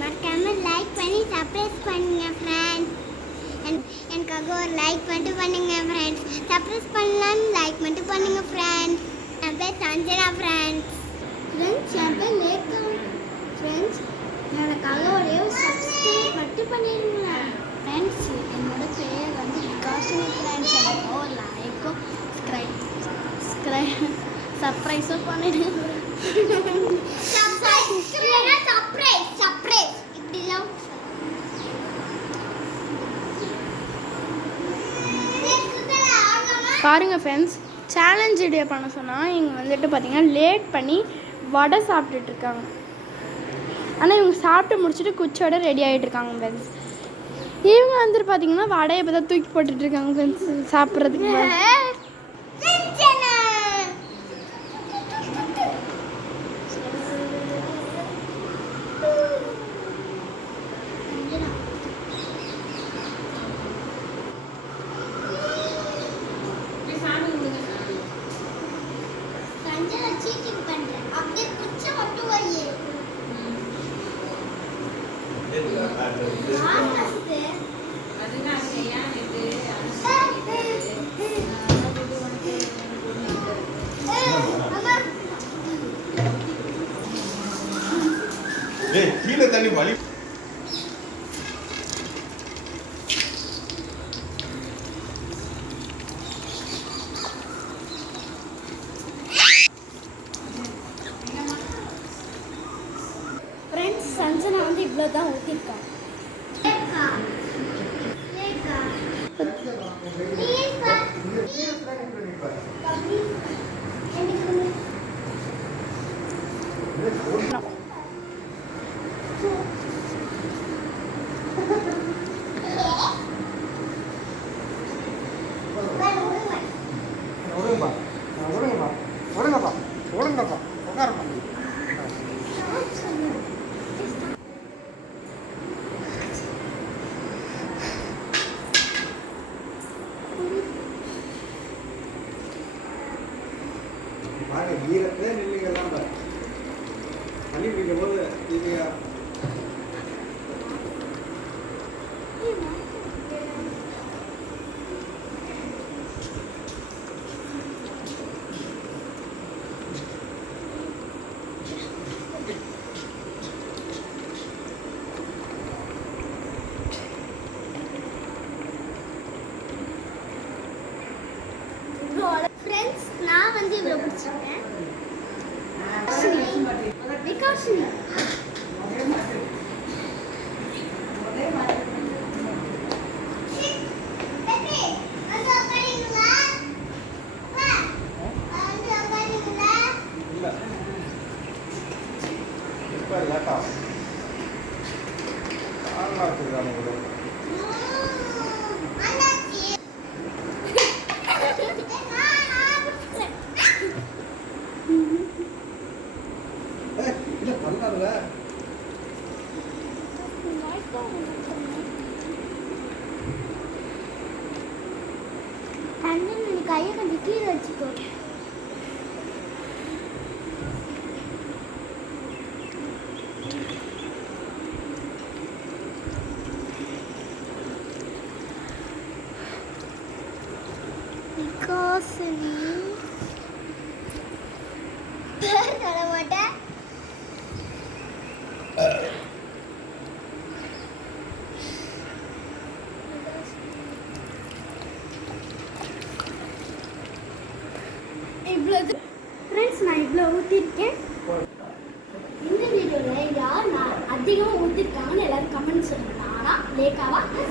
மறக்காம லைக் பண்ணி சப்ஸ்கிரைப் பண்ணுங்க ஃப்ரெண்ட்ஸ். எனக்காக ஒரு லைக் மட்டும் பண்ணுங்க ஃப்ரெண்ட்ஸ். சப்ஸ்கிரைப் பண்ணலாம் லைக் மட்டும் பண்ணுங்க ஃப்ரெண்ட்ஸ். என் பேர் சஞ்சனா ஃப்ரெண்ட்ஸ். என் பேர் லேக்கா ஃப்ரெண்ட்ஸ். எனக்காக ஒரே ஒரு சப்ஸ்கிரைப் மட்டும் பண்ணிடுங்க ஃப்ரெண்ட்ஸ். என்னோட பேர் வந்து விகாஷினி ஃப்ரெண்ட்ஸ். எனக்கு ஒரு லைக்கும் சர்ப்ரைஸும் பண்ணிடுங்க. பாருங்க ஃப்ரெண்ட்ஸ், சேலஞ்ச் டே பண்ண சொன்னால் இவங்க வந்துட்டு பார்த்தீங்கன்னா லேட் பண்ணி வடை சாப்பிட்டுட்டு இருக்காங்க. ஆனால் இவங்க சாப்பிட்டு முடிச்சுட்டு குச்சோட ரெடி ஆகிட்டு இருக்காங்க ஃப்ரெண்ட்ஸ். இவங்க வந்துட்டு பார்த்தீங்கன்னா வடையை இப்போ தான் தூக்கி போட்டுட்டு இருக்காங்க ஃப்ரெண்ட்ஸ் சாப்பிட்றதுக்கு. கீழே தண்ணி வலி. ஃப்ரெண்ட்ஸ், சஞ்சனா வந்து இவ்வளோ தான் ஊற்றிருக்காங்க. ஃப்ரெண்ட்ஸ், நான் வந்து இவ்வளோ பிடிச்சிருக்கேன். விகாஷினி கையை கொஞ்சம் கீழே வச்சுக்கோ. விகாஷினி சொல்ல மாட்டேன். ஃப்ரெண்ட்ஸ், நான் இவ்வளோ ஊற்றிருக்கேன். இந்த வீடியோவில் யார் நான் அதிகமாக ஊற்றிருக்காங்கன்னு எல்லாரும் கமெண்ட் சொல்லுங்கள். நானா, லேக்காவா, இல்லை